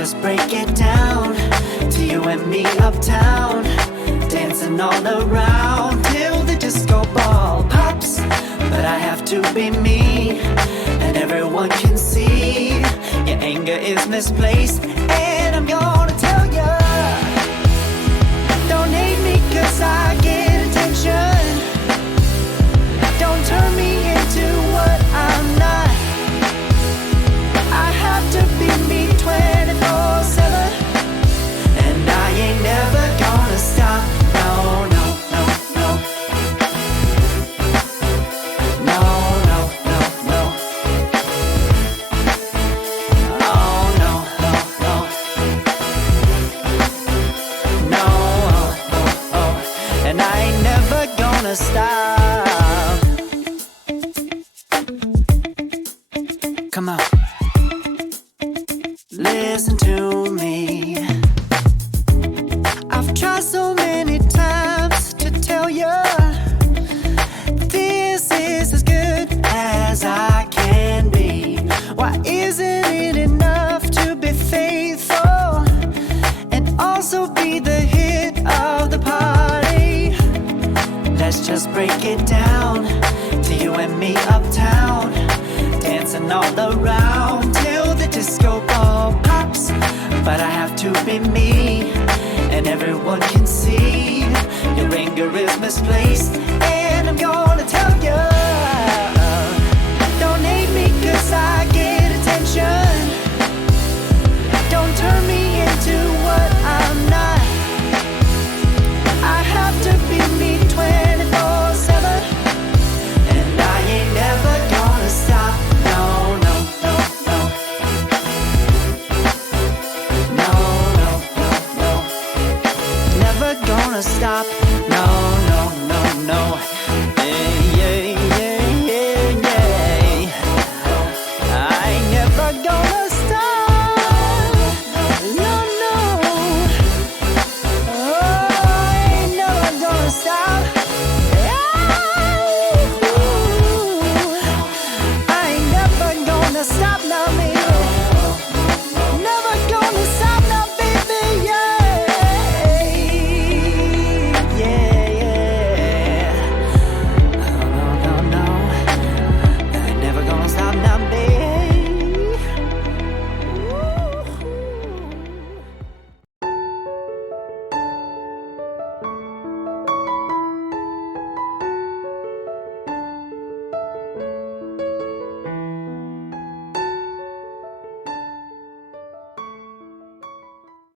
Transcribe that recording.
just break it down to you and me uptown, dancing all around till the disco ball pops. But I have to be me, and everyone can see your anger is misplaced. And I'm gonna tell ya, don't hate me 'cause I get attention. Don't turn me into what I'm not. I have to be me 24/7, and I ain't never gonna stop. No, no, no, no. No, no, no, no. Oh, no, no, no. No, oh, oh, oh. And I ain't never gonna stop. Come on. Listen to me. I've tried so many times to tell you this is as good as I can be. Why isn't it enough to be faithful and also be the hit of the party? Let's just break it down to you and me uptown, dancing all around till the disco ball pops. But I have to be me, and everyone can see your anger is misplaced.